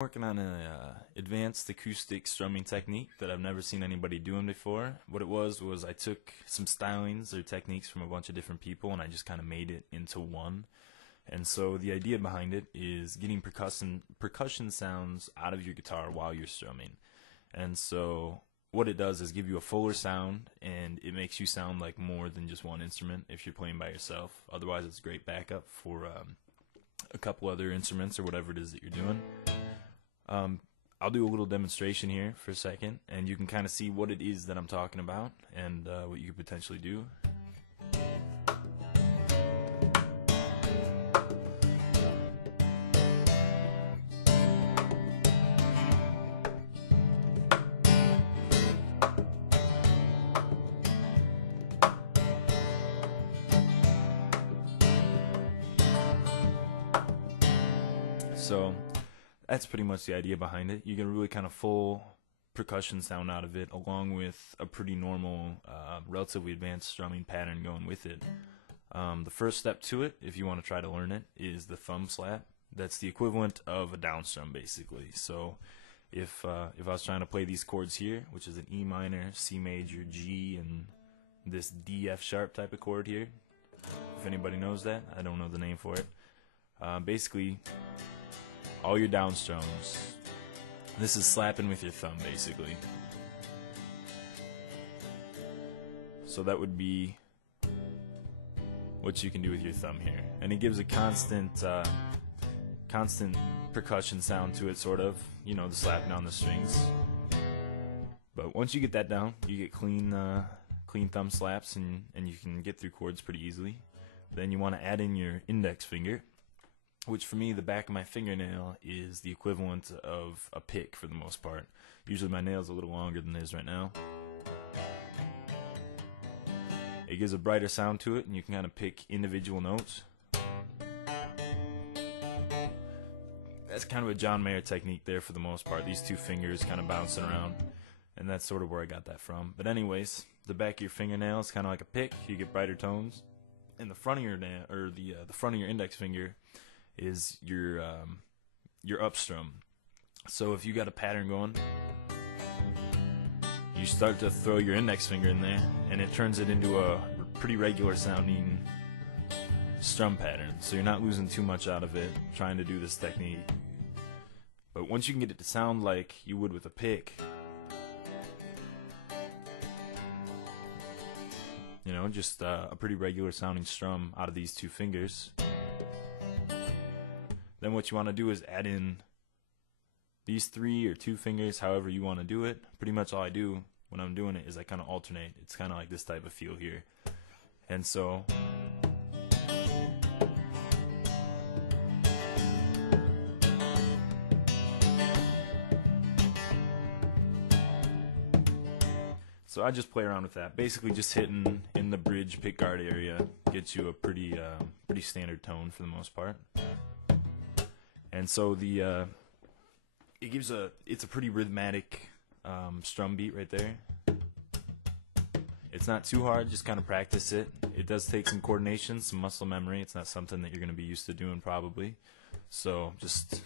Working on an advanced acoustic strumming technique that I've never seen anybody doing before. What it was I took some stylings or techniques from a bunch of different people and I just kind of made it into one. And so the idea behind it is getting percussion sounds out of your guitar while you're strumming. And so what it does is give you a fuller sound, and it makes you sound like more than just one instrument if you're playing by yourself. Otherwise, it's a great backup for a couple other instruments or whatever it is that you're doing. I'll do a little demonstration here for a second, and you can kind of see what it is that I'm talking about and what you could potentially do. So that's pretty much the idea behind it. You get a really kind of full percussion sound out of it, along with a pretty normal, relatively advanced strumming pattern going with it. The first step to it, if you want to try to learn it, is the thumb slap. That's the equivalent of a down strum, basically. So if I was trying to play these chords here, which is an E minor, C major, G, and this D, F sharp type of chord here, if anybody knows that, I don't know the name for it. Basically, all your down strums, this is slapping with your thumb, basically. So that would be what you can do with your thumb here, and it gives a constant percussion sound to it, sort of, you know, the slapping on the strings. But once you get that down, you get clean thumb slaps, and you can get through chords pretty easily. Then you want to add in your index finger, which for me, the back of my fingernail is the equivalent of a pick for the most part. Usually my nail's a little longer than it is right now. It gives a brighter sound to it, and you can kind of pick individual notes. That's kind of a John Mayer technique there for the most part. These two fingers kind of bouncing around, and that's sort of where I got that from. But anyways, the back of your fingernail is kind of like a pick. You get brighter tones, and the front of your nail, or the front of your index finger, is your up strum. So if you got a pattern going, you start to throw your index finger in there, and it turns it into a pretty regular sounding strum pattern. So you're not losing too much out of it trying to do this technique. But once you can get it to sound like you would with a pick, you know, just a pretty regular sounding strum out of these two fingers, then what you want to do is add in these three or two fingers, however you want to do it. Pretty much all I do when I'm doing it is I kind of alternate. It's kind of like this type of feel here. And so I just play around with that. Basically just hitting in the bridge pick guard area gets you a pretty standard tone for the most part. And so it's a pretty rhythmic strum beat right there. It's not too hard, just kind of practice it. It does take some coordination, some muscle memory. It's not something that you're going to be used to doing probably. So just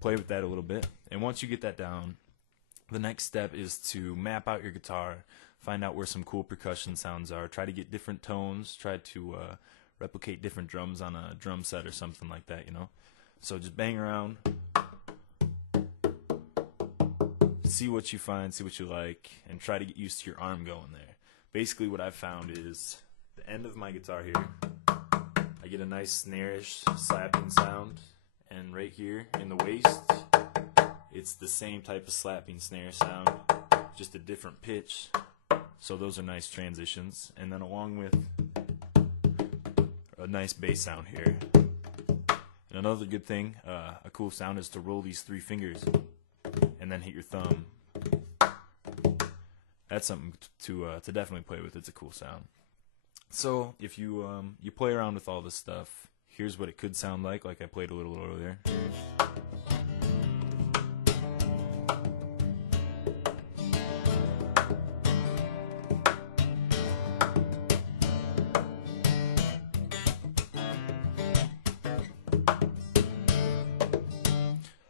play with that a little bit. And once you get that down, the next step is to map out your guitar, find out where some cool percussion sounds are, try to get different tones, try to replicate different drums on a drum set or something like that, you know. So just bang around, see what you find, see what you like, and try to get used to your arm going there. Basically what I've found is the end of my guitar here, I get a nice snare-ish slapping sound, and right here in the waist, it's the same type of slapping snare sound, just a different pitch. So those are nice transitions. And then along with a nice bass sound here. And another good thing, a cool sound, is to roll these three fingers and then hit your thumb. That's something to definitely play with. It's a cool sound. So if you play around with all this stuff, here's what it could sound like I played a little earlier.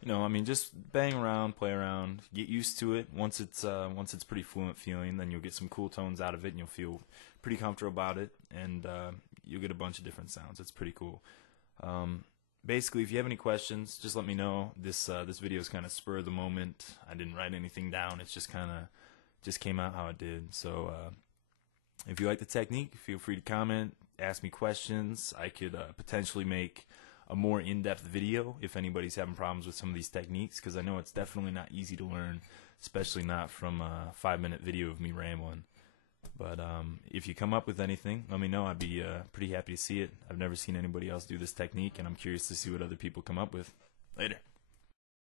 No, I mean just bang around, play around, get used to it. Once it's pretty fluent feeling, then you'll get some cool tones out of it, and you'll feel pretty comfortable about it, and you'll get a bunch of different sounds. It's pretty cool. Basically, if you have any questions, just let me know. This video is kind of spur of the moment. I didn't write anything down. It's just kind of just came out how it did. So if you like the technique, feel free to comment, ask me questions. I could potentially make a more in-depth video if anybody's having problems with some of these techniques, because I know it's definitely not easy to learn, especially not from a 5-minute video of me rambling. But if you come up with anything, let me know. I'd be pretty happy to see it. I've never seen anybody else do this technique, and I'm curious to see what other people come up with. Later.